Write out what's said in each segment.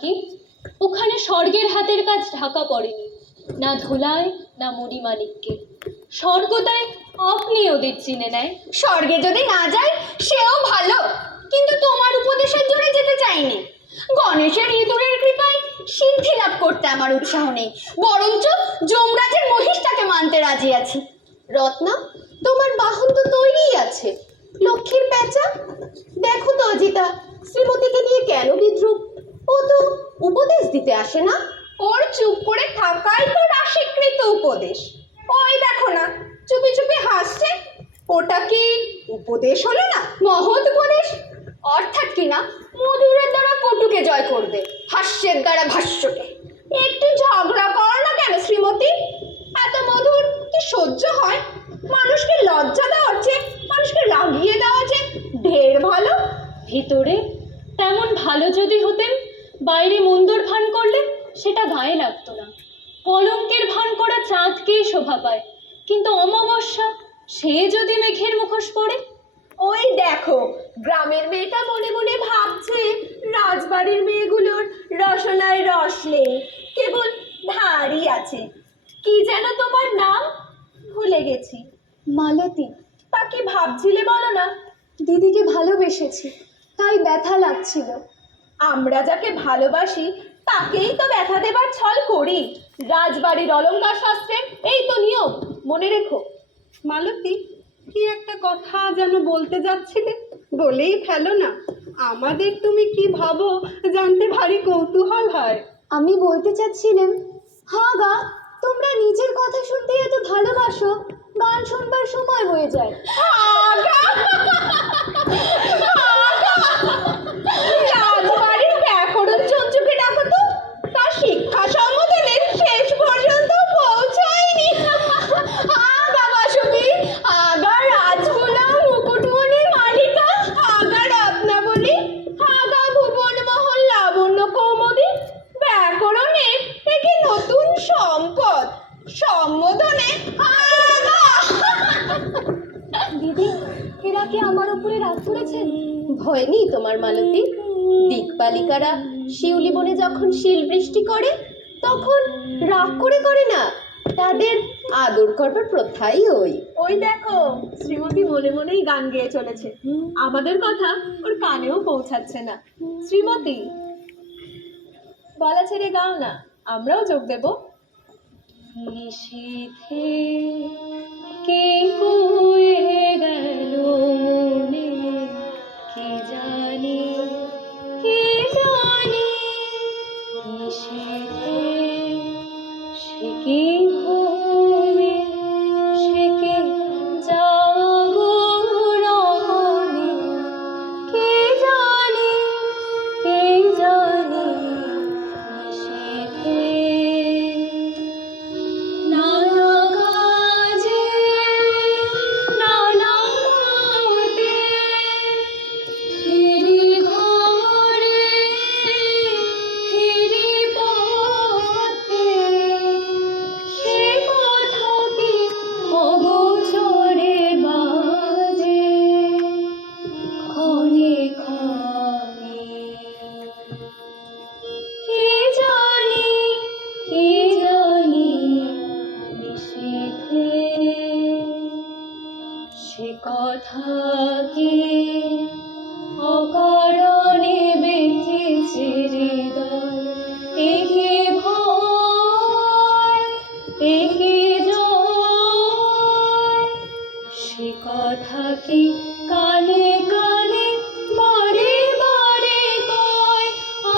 কি ওখানে স্বর্গের হাতের কাজ ঢাকা পড়েনি, না ধুলায় না মুড়ি মালিককে। স্বর্গতায় আপনি ওদের চিনে নেয়। স্বর্গে যদি না যায় সেও ভালো, কিন্তু তোমার উপদেশের জোরে যেতে চাইনি। গণেশের ইঁদুরের কৃপায় সিদ্ধি লাভ করতে আমার উৎসাহ নেই, বরঞ্চ যমরাজের মহিষটাকে মানতে রাজি আছি। রত্না, তোমার বাহন তো তৈরিই আছে, লক্ষ্মীর পেঁচা। দেখো তো অজিতা, শ্রীমতীকে নিয়ে কেন বিদ্রুপ? ও তো উপদেশ দিতে আসে না, ওর চুপ করে থাকাই তো রাশিকৃত উপদেশ। ওই দেখো না, চুপি চুপি হাসছে, ওটা কি উপদেশ হলো না? মহৎ উপদেশ, অর্থাৎ কিনা মধুরের দ্বারা কটুকে জয় করবে, হাস্যের দ্বারা ভাষ্যকে। একটু ঝগড়া করো না কেন শ্রীমতী? এত মধুর কি সহ্য হয়? মানুষকে লজ্জা দেওয়া হচ্ছে, মানুষকে রাগিয়ে দেওয়া যে ঢের ভালো। ভিতরে তেমন ভালো যদি হতেন, বাইরে মন্দর ভান করলে সেটা গায়ে লাগতো না। কলঙ্কের ভান করা চাঁদকেই শোভা পায়, কিন্তু অমাবস্যা সে যদি মেঘের মুখোশ পড়ে। ওই দেখো, গ্রামের মেয়েটা মনে মনে ভাবছে রাজবাড়ির মেয়েগুলোর রসনায় রস নেই, কেবল ধারই আছে। কি যেন তোমার নাম? ভুলে গেছি। মালতী। তা কি ভাবছিলে বলো না? দিদিকে ভালোবেসেছি, তাই ব্যথা লাগছিল। আমরা যাকে ভালোবাসি তাকেই তো ব্যথা দেবার ছল করি। রাজবাড়ির অলংকার শাস্ত্রের এই তো নিয়ম, মনে রেখো। মালতী, কি একটা কথা যেন বলতে যাচ্ছিলে, বলেই ফেলো না। আমাদের তুমি কি ভাবো জানতে ভারী কৌতূহল হয়। আমি বলতে চাচ্ছিলাম, হ্যাঁ গা, তোমরা নিজের কথা শুনতে এত ভালোবাসো, গান শুনবার সময় হয়ে যায়। রাজবাড়ির ব্যাকরণ চঞ্চুকে ডাকো তো, তার শিক্ষা সম্বোধনের শেষ পর্যন্ত পৌঁছায়নি। আগা বাসবী, আগা রাজকুলা মুকুটমণি মালিকা, আগা রত্নাবলী, আগা ভুবন মহল লাবণ্য কৌমুদী। ব্যাকরণে একটি নতুন সম্পদ, সম্বোধনে আগা। দিদি, এরা কি আমার উপরে রাগ করেছেন? ভয় নেই তোমার মালতী। দিকপালিকারা শিউলি বনে যখন শিল বৃষ্টি করে তখন রাগ করে করে না, তাদের আদর করবার প্রথাই ওই। ওই দেখো, শ্রীমতী মনে মনেই গান গেয়ে চলেছে, আমাদের কথা ওর কানেও পৌঁছাচ্ছে না। শ্রীমতী, গলা ছেড়ে গাও না, আমরাও যোগ দেব। নিশীথে কে কুয়ে গেল মনে, কে জানে, কে জানে। নিশীথে সে কি ঘুমে, সে কি জাগরণে, কে জানে, কে জানে। নিশীথে নানা কাজে নানা মতে, ফিরি ঘরে ফিরি পথে, সে কথা কি অগোচরে বাজে ক্ষণে ক্ষণে। কে জানি, কে জানি। নিশীথে সে কথা কি অকারণে বেঁধেছে হৃদয়, একে ভয়, একে জয়। সে কথা কি কানে কানে বারে বারে কয়,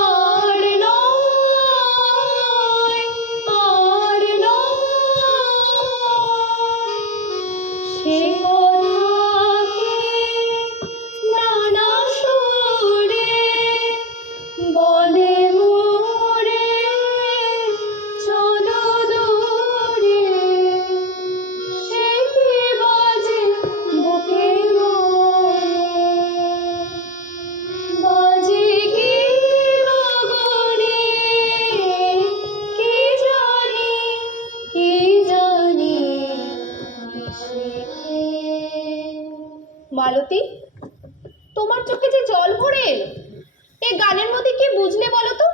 আর নয়, আর নয়। সে কথাকে নানা সুরে বলে মোরে, চলো দূরে। সে কি বাজে বুকে বাজে কি গগনে, কে জানি, কে জানি। নিশীথে। মালতী, তোমার চোখে যে জল ভরে এলো, এই গানের মধ্যে কি বুঝলে বলো তো?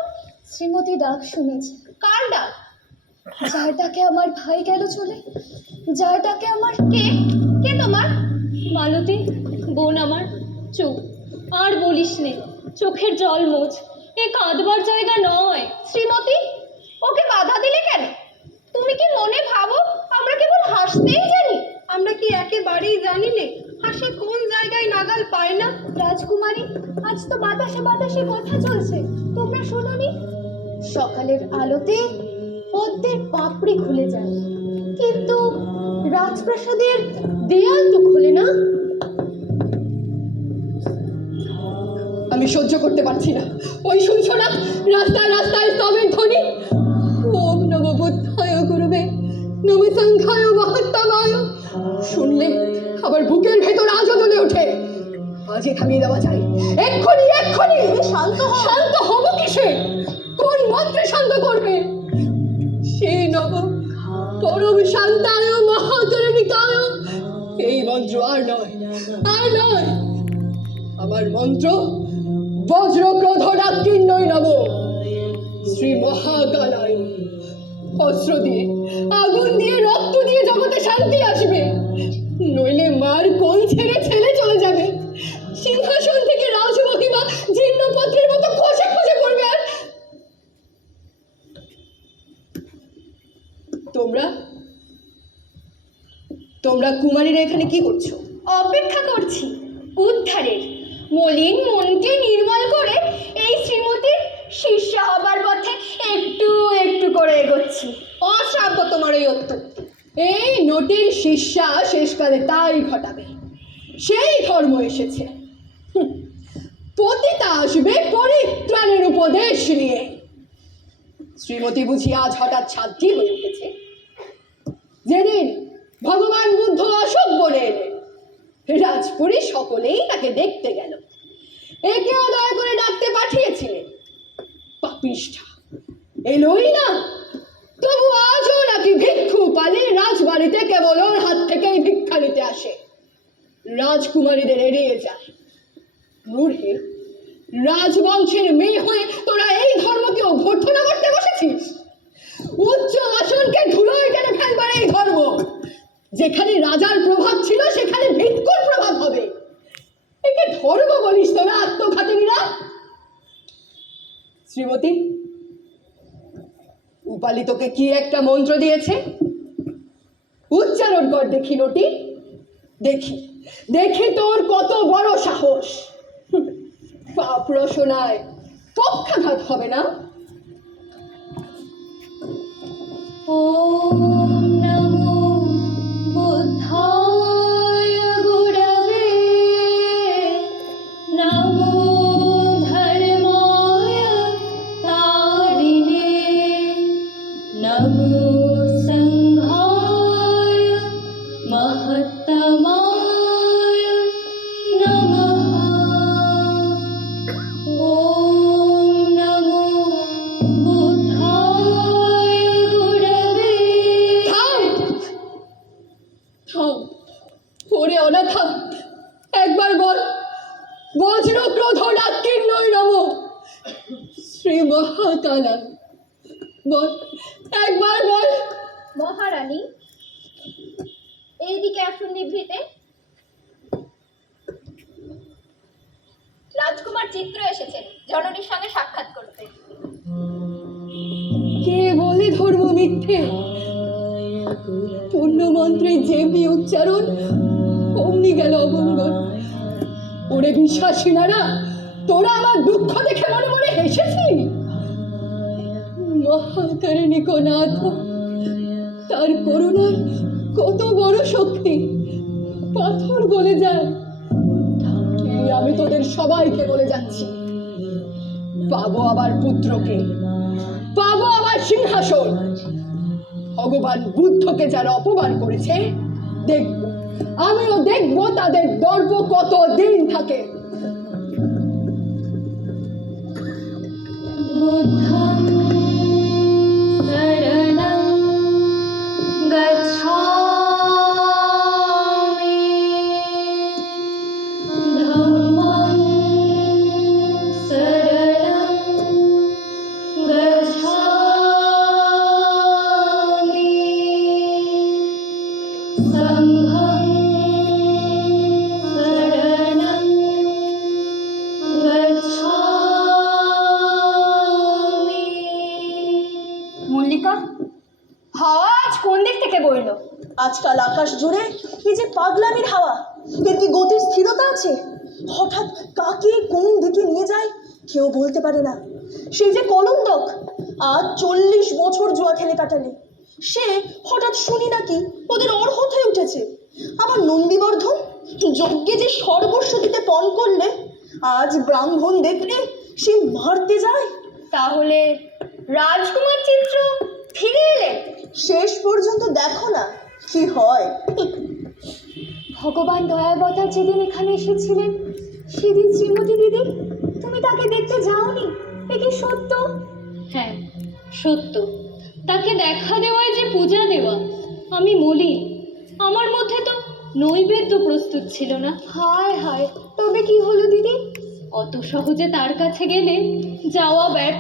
শ্রীমতী ডাক শুনেছি। কার ডাক? যার ডাকে আমার ভাই গেল চলে, যার ডাকে আমার কে? কে তোমার? মালতী, বোন আমার। চুপ, আর বলিস নে, চোখের জল মোছ, এ কাঁদবার জায়গা নয়। শ্রীমতী, ওকে বাধা দিলে কেন? তুমি কি মনে ভাবো আমরা কেবল হাসতেই জানি? আমরা কি একেবারেই জানি নে হাসি কোন জায়গায় নাগাল পায় না? রাজকুমারী, আজ তো বাতাসে বাতাসে কথা চলছে, তোমরা শোনোনি? সকালের আলোতে পদ্মের পাপড়ি খুলে যায়, কিন্তু রাজপ্রাসাদের দেয়াল তো খোলে না। আমি সহ্য করতে পারছি না। ওই শুনছো না, রাস্তায় রাস্তায় স্তবের ধ্বনি, ওম নমো বুদ্ধায় গুরুবে নমো সংখ্যায় মহাত্মায়। শুনলে আবার বুকের ভেতর আজও জ্বলে ওঠে। আজই থামিয়ে দেওয়া যায়, এক্ষুনি এক্ষুনি। শান্ত শান্ত হবো কিসে? কোন মন্ত্রে শান্ত করবে? সেই নব পরম শান্তায় মহাতরণিকায়, এই মন্ত্র আর নয়, আর নয়। আমার মন্ত্র বজ্রক্রোধ ডাকিন্নয় নব শ্রী মহাকালায়। অস্ত্র দিয়ে, আগুন দিয়ে, রক্ত দিয়ে জগতে শান্তি আসবে, নইলে মার কোল ছেড়ে ছেলে চলে যাবে। সিংহাসন থেকে রাজমহিমা জীর্ণপত্রের মতো খসে খসে পড়বে। আর তোমরা তোমরা কুমারীরা এখানে কি করছো? অপেক্ষা করছি উদ্ধারের। মলিন মনকে নির্মল করে এই শ্রীমতীর শিষ্যা হবার পথে একটু একটু করে এগোচ্ছি। অশ্রাব্য তোমার এই অত্যুক্তি। এই নটির শিষ্যা শেষকালে তাই ঘটাবে। সেই ধর্ম এসেছে, পতিতা আসবে পরিত্রাণের উপদেশ নিয়ে। শ্রীমতী বুঝি আজ হঠাৎ সাধ্বী হয়ে উঠেছে। যেদিন ভগবান বুদ্ধ অশোক বনে এলেন, রাজপুরী সকলেই তাকে দেখতে গেল। একেও দয়া করে ডাকতে পাঠিয়েছিলেন। পাপিষ্ঠা এলোই না, তবু আজও নাকি ভিক্ষু পালে রাজবাড়িতে কেবল ওর হাত থেকেই ভিক্ষা নিতে আসে, রাজকুমারীদের এড়িয়ে যায়। মূর্খে, রাজবংশের মেয়ে হয়ে তোরা এই ধর্মকে অভ্যর্থনা করতে বসেছিস? উচ্চ আসনকে ধুলোয় টেনে ফেলবার এই ধর্ম, যেখানে রাজার প্রভাব ছিল সেখানে ভিক্ষুর প্রভাব হবে। একে ধর্ম বলিস তোরা, আত্মঘাতিনীরা? শ্রীমতী, উপালি তোকে কি একটা মন্ত্র দিয়েছে? উচ্চারণ কর দেখি নটি, দেখি দেখি তোর কত বড় সাহস। পাপ রসনায় পক্ষাঘাত হবে না। ওম নমো বুদ্ধায় গুরবে নমো ধর্মায় তারিণে নমো সংঘায় মহত্তমায় নমঃ। ওম নমো বুদ্ধায় গুরবে। থাম থাম, ওরে অনাথা, একবার বল, বজ্রক্রোধ ডাকিন্নয় নম শ্রী মহাকালা। বল, একবার বল। মহারানী, এইদিকে আসুন নিভৃতে। রাজকুমার চিত্র এসেছেন জননীর সঙ্গে সাক্ষাৎ করতে। কে বলে ধর্ম মিথ্যে? পূর্ণ মন্ত্রে যেমনি উচ্চারণ অমনি গেল অমঙ্গল। ওরে বিশ্বাসীনারা, তোরা আমার দুঃখ দেখে মনে মনে হেসেছিলি? মহাকারণিক নাথ, তার করুণার কত বড় শক্তি, পাথর গলে যায়। এই আমি তোদের সবাইকে বলে যাচ্ছি, পাবো আবার পুত্রকে, পাবো আবার সিংহাসন। ভগবান বুদ্ধকে যারা অপমান করেছে, দেখব, আমিও দেখব তাদের দর্প কত দিন থাকে। বুদ্ধং শরণং গচ্ছামি ধম্মং শরণং কোন দিক থেকে বইলো? আজকাল আকাশ জুড়ে এই যে পাগলামির হাওয়া, এর কি গতির স্থিরতা আছে? হঠাৎ কাকে কোন দিকে নিয়ে যায় কেউ বলতে পারে না। সেই যে কলন্দক, আজ 40 বছর জুয়া খেলে কাটালে, সে হঠাৎ শুনি নাকি ওদের অর্হত হয়ে উঠেছে। আবার নন্দীবর্ধন যজ্ঞে যে সর্বস্ব দিতে পণ করলে, আজ ব্রাহ্মণ দেখলে সে মারতে যায়। তাহলে রাজকুমার চিত্র ফিরে এলেন? শেষ পর্যন্ত দেখো না কি হয়। ভগবান দয়াবতার যেদিন এখানে এসেছিলেন সেদিন শ্রীমতী দিদি তুমি তাকে দেখতে যাওনি, এ কি সত্য? হ্যাঁ, সত্য। তাকে দেখা দেওয়ায় যে পূজা দেওয়া, আমি মলিন। আমার মধ্যে তো নৈবেদ্য প্রস্তুত ছিল না। হায় হায়, তবে কি হলো দিদি? অত সহজে তার কাছে গেলে যাওয়া ব্যর্থ